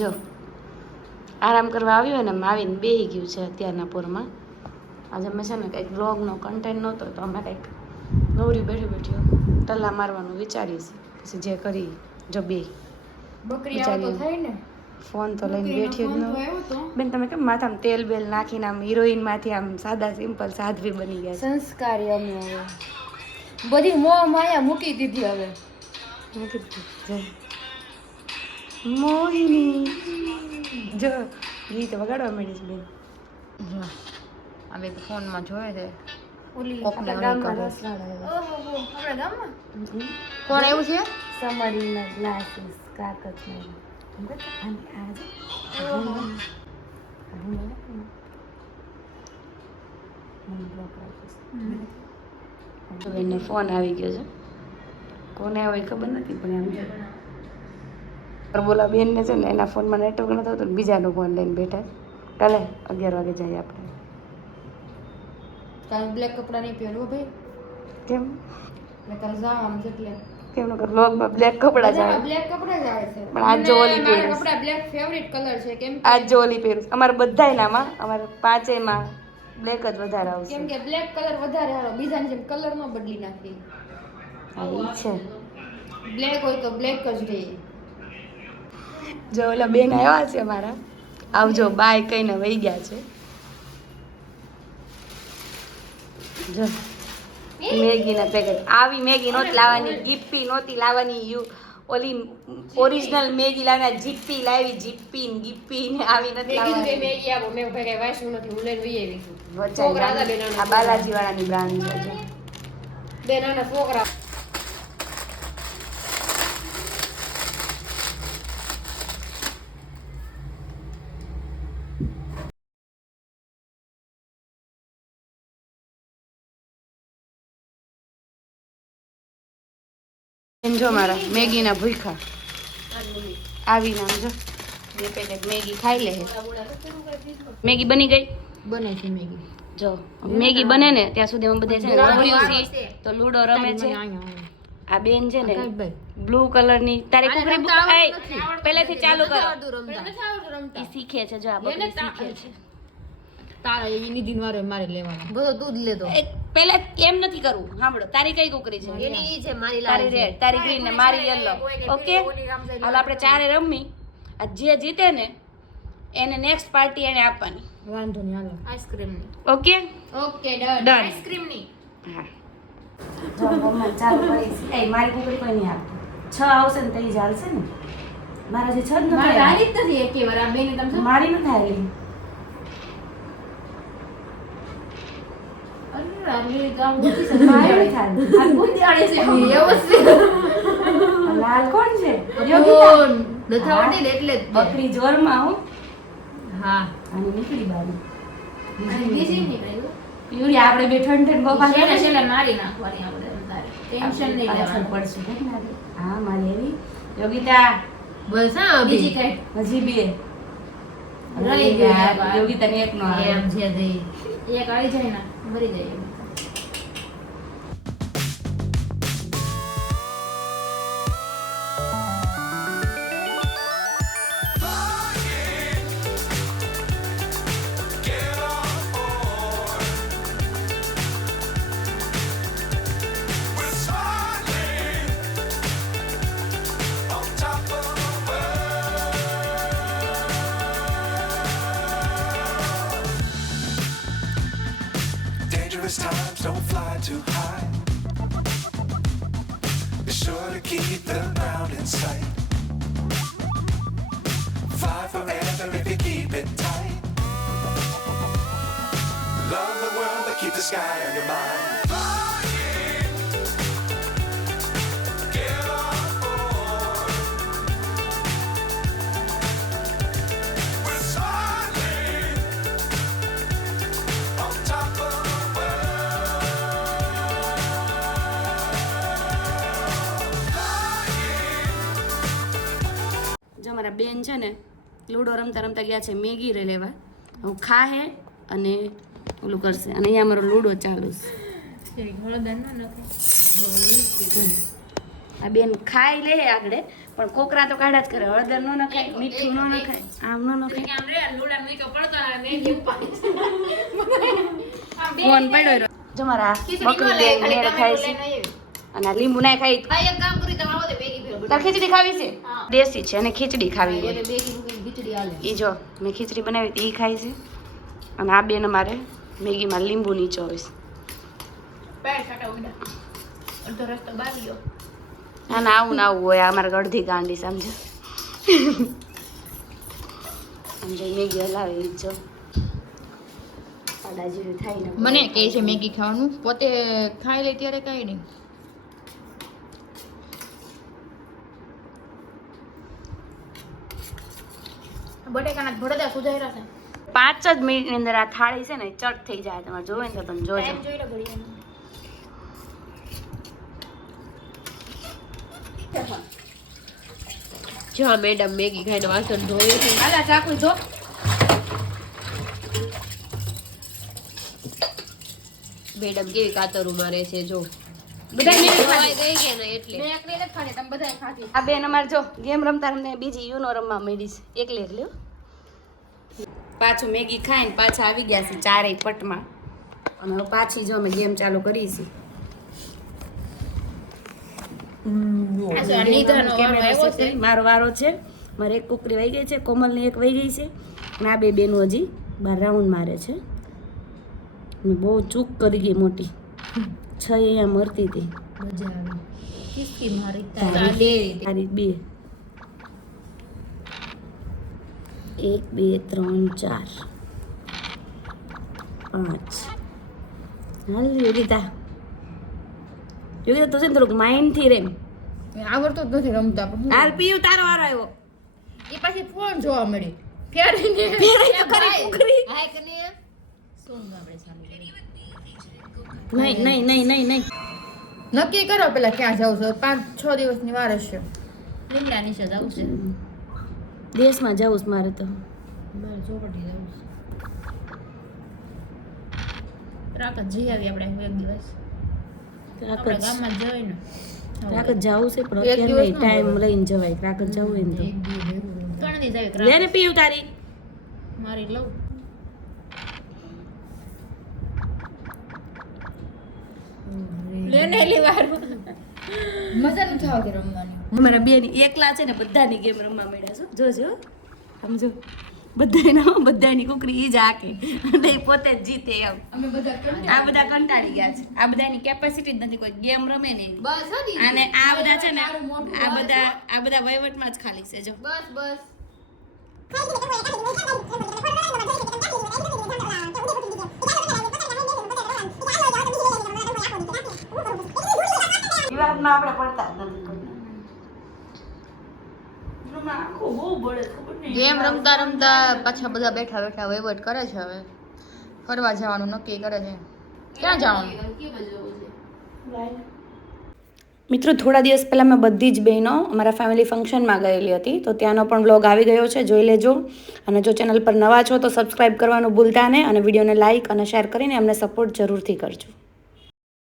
જો આરામ કરવા આવ્યો ને આવીને બેહી ગયું છે અત્યારના પૂરમાં. આજે અમે છે ને કંઈક વ્લોગનો કન્ટેન્ટ નહોતો તો અમે કંઈક નવરી બેઠી બેઠી ટલ્લા મારવાનું વિચારીશ પછી જે કરી જો બે વિચારીએ ફોન તો લઈને બેઠી જ ન બેન. તમે કેમ માથામાં તેલ બેલ નાખીને આમ હિરોઈનમાંથી આમ સાદા સિમ્પલ સાધ્વી બની ગયા સંસ્કારી અમે હવે બધી મોહ માયા મૂકી દીધી હવે મોહિની જો ગીત વગાડવા માંડીશ બેન. હવે ફોનમાં જોયે છે ઓલી આપણા ગામમાં આપણા ગામમાં કોણ આવ્યું છે સમરીના ગ્લાસીસ કાકતના બેનનો ફોન આવી ગયો છે. કોને આવ્યો ખબર નથી પણ એમ બોલા બેનને છે ને એના ફોનમાં નેટવર્ક નથી આવતું ને બીજાનો ફોન લઈને બેઠા. કાલે 11 વાગે જઈએ આપણે. કાલે બ્લેક કપડા નહીં પહેરવો ભાઈ. કેમ મેં કાલે જવાનું છે એટલે કેમ નો વ્લોગમાં બ્લેક કપડા જાય. બ્લેક કપડા જ આવે છે પણ આજ જો ઓલી પહેરું. કપડા બ્લેક ફેવરિટ કલર છે કેમ આજ જો ઓલી પહેરું. અમારે બધાયનામાં અમારે પાંચેયમાં બ્લેક જ વધારે આવશે કેમ કે બ્લેક કલર વધારે હારો બીજાની જેમ કલર નો બદલી નાખી. હા ઈ છે બ્લેક હોય તો બ્લેક જ રહે. જો ઓલા બેન આવ્યા છે મારા આવજો બાય કહીને વહી ગયા છે. જો મેગીના પેકેટ આવી મેગી નહોતી લાવવાની ગીપ્પી નહોતી લાવવાની ઓલી ઓરિજિનલ મેગી લાવના જીપ્પી લાવી જીપ્પી ને ગીપ્પી ને આવી નથી લાવવાની મેગી આપો મેં ભાઈ વાસ્યું નથી હું લઈને વહી આવી છું. આ બાલાજી વાળાની બ્રાન્ડ છે જો બે નાના છોકરા જો મારા મેગીના ભૂખા આવી નામ જો 2 પેકેટ મેગી ખાઈ લે. મેગી બની ગઈ બને છે મેગી. જો મેગી બને ને ત્યાં સુધી અમે બધે છે ને રમણીઓ છે તો લૂડો રમે છે. આ બેન છે ને બ્લુ કલરની તારી કુકરી પહેલેથી ચાલુ કરો ઈ શીખે છે. જો આ બકરી શીખે છે. તારા એની દિનવારે મારે લેવાનો બધો દૂધ લેતો પહેલા એમ નથી કરવું. સાંભળો તારી કઈ કુકરી છે? એની ઈ છે મારી તારી રેડ તારી ગ્રીન ને મારી યલો. ઓકે હાલ આપણે ચારે રમી. આ જે જીતે ને એને નેક્સ્ટ પાર્ટી એને આપવાની. વાંધો નહીં હાલો આઈસ્ક્રીમ ની. ઓકે ઓકે ડન આઈસ્ક્રીમ ની. હા જો મમ્મા ચાલુ કરી છે. એ મારી કુકરી કોઈ નહીં આપતી. 6 આવશે ને તઈ ચાલશે ને. મારા જે 6 જ નથી મારી જ નથી એકે વાર આ બેને તમે મારી ન થાય. લાલ કોણ છે? બકરી જોરમાં હું હા અને નીકળી બારી યુરી આપણે બે ઠંડ ગોપા મારી નાખવાની આપણે ટેન્શન નહીં લેવાનું પડશે. હા મારી એવી યોગિતા બસ હા બીજી કઈ હજી બે યોગિતા ને એક નો એમ છે એક આવી જાય ને મરી જાય. Times don't fly too high. Be sure to keep the ground in sight. Fly forever if you keep it tight. Love the world but keep the sky on your mind. Get on board. We're soaring on top of મારા બેન છે ને ludo રમતા રમતા ગયા છે Maggi રે લેવા. હું ખાહે અને ઓલું કરશે અને અહીંયા અમારો લૂડો ચાલુ છે. આ બેન ખાઈ લે આગળ પણ કોકરા તો કાઢા જ કરે હળદર નો નખાય મીઠું નો નખાય આમ નો નખાય ફોન પડ્યો રહ્યો. જો મારા બકરી બેન મેળ ખાય છે અને આ લીંબુ ના ખાઈ તાર ખીચડી ખાવી છે દેશી છે અને ખીચડી ખાવી હોય ઈ જો મેં ખીચડી બનાવી હતી ઈ ખાય છે અને આ બેન અમારે મેગીમાં લીંબુ નીચો હોય ના ના આવું ના આવું હોય અમારે અડધી ગાંડી સમજો સમજો મેગી હલાવે ઈ જો આડા જેવી થાય ને મને કહે છે મેગી ખાવાનું પોતે ખાઈ લે ત્યારે કઈ નહીં બટેકાના ભડદા સુધાર્યા છે 5 જ મિનિટની અંદર આ થાળી છે ને ચટ થઈ જાય તમારે જોવે ને તો તમે જોજો જો મેડમ મેગી ખાઈને વાસણ ધોયું છે આલા ચાકુ ધો મેડમ કેવી કાતરું મારે છે જો બધા ધોવાઈ ગઈ કે ને એટલે મેં એકલી નથી ખાધી તમે બધાએ ખાધી આ બેન અમારે જો ગેમ રમતા રમતા બીજી યુનો રમવા માંડી છે એકલી એકલી હો. પાછું મેગી ખાઈને પાછા આવી ગયા છે ચારેય પટમાં અને હવે પાછી જો અમે ગેમ ચાલુ કરી છે મારો વારો છે મારે એક કુકરી વહી ગઈ છે કોમલની એક વહી ગઈ છે અને આ બે બેનો હજી બાર રાઉન્ડ મારે છે અને બહુ ચૂક કરી ગઈ મોટી 6 અહીંયા મરતી હતી મજા આવી કિસકી મારી તારી બે 1 2 3 4 5 હાલ યોગિતા યોગિતા તું છે ને થોડુંક માઇન્ડ થી રેમ આવડતો જ નથી રમતા પણ હાલ પીયું તારો વારો આવ્યો એ પાછી ફોન જોવા મળી ફેરીને ફેરાઈ તો ખરી કુકરી હાય કને સોંગ આપણે ચાલુ નહીં નક્કી કરો પેલા ક્યાં જાવ છો 5-6 દિવસની વાર હશે લીમડા નીચે જાવ છે દેશમાં જવું છે મારે તો મારે ચોપટી જાવ છે રાત જી આવી આપણે એક દિવસ આપણે ગામમાં જવાય ને રાકત જવું છે પણ એક અત્યારે દિવસમાં ટાઈમ લઈને જવાય રાકત જવું હોય ને તો એક દી ભેગું ત્રણ દી જાવ લે ને પીયું તારી મારી લઉં લેને લીવાર મજા નથી આવતી રમવાની અમારા બેન એકલા છે ને બધાની ગેમ રમવા મળ્યા છો જોજો સમજો બધાની કુકરી ઈ જ આકે અને ઈ પોતે જ જીતે એમ અમે બધા આ બધા કંટાળી ગયા છે આ બધાની કેપેસિટી જ નથી કોઈ ગેમ રમે ને એની. બસ હતી અને આ બધા છે ને આ બધા વહીવટમાં જ ખાલી છે જો બસ વિવાદમાં આપણે પડતા જ નથી કોઈ. ગેમ રમતા રમતા પાછા બધા બેઠા વહીવટ કરે છે હવે ફરવા જવાનું નક્કી કરે છે ક્યાં જવાનું મિત્રો થોડા દિવસ પહેલાં મેં બધી જ બહેનો અમારા ફેમિલી ફંક્શનમાં ગયેલી હતી તો ત્યાંનો પણ બ્લોગ આવી ગયો છે જોઈ લેજો અને જો ચેનલ પર નવા છો તો સબસ્ક્રાઈબ કરવાનું ભૂલતા નહીં અને વિડીયોને લાઇક અને શેર કરીને અમને સપોર્ટ જરૂરથી કરજો.